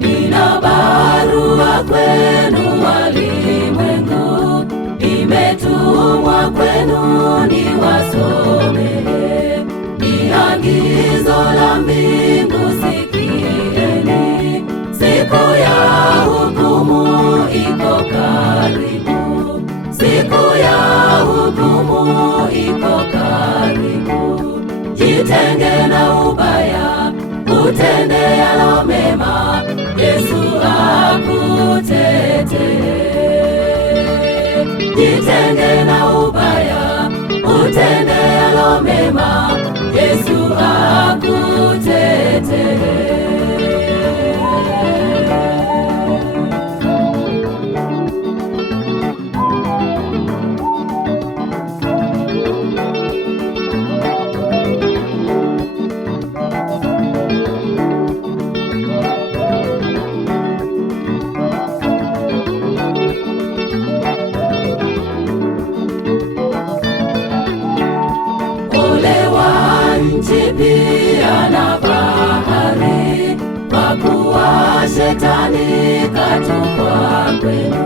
Nina barua kwenu walimwengu, imetumwa kwenu niwasomehe. Ni agizo la mbingu, sikieni, siku ya hukumu iko karibu, siku ya hukumu iko karibu. Jitenge na ubaya, utende yalo mema, Yesu akutetee. Jitenge na ubaya, utende yalo mema, Yesu akutetee. Nchi pia na bahari, kwa kuwa Shetani katupwa kwenu.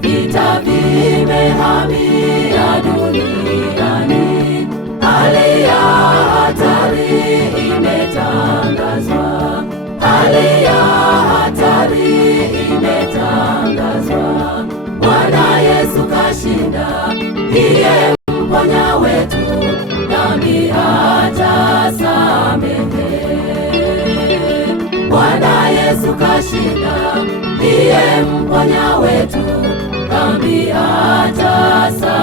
Vita vimehamia duniani, hali ya hatari imetangazwa, hali ya hatari imetangazwa. Bwana Yesu kashinda, ndiye mponya wetu, dhambi atasamehe. Bwana Yesu kashinda, ndiye mponya wetu, dhambi atasamehe.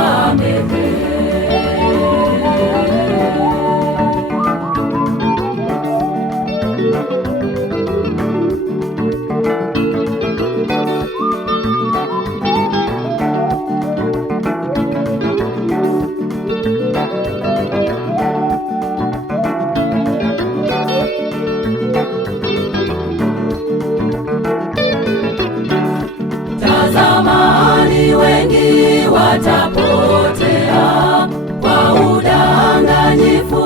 Tazamani, wengi watapotea kwa udanganyifu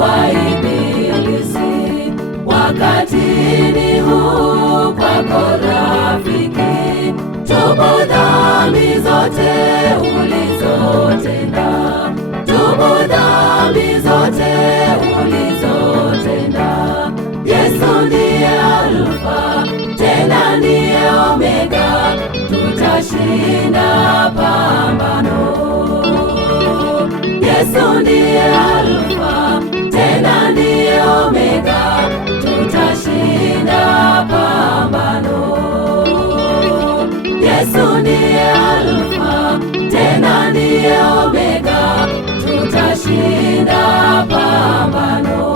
wa Ibilisi. Wakati ni huu kwako rafiki, tubu dhambi zote ulizotenda, tubu dhambi zote ulizotenda. Yesu ndiye Alfa, tena ndiye Omega, tutashinda pambano. Yesu ndiye Alfa, tena ndiye Omega, tutashinda pambano. Yesu ndiye Alfa, tena ndiye Omega, tutashinda pambano.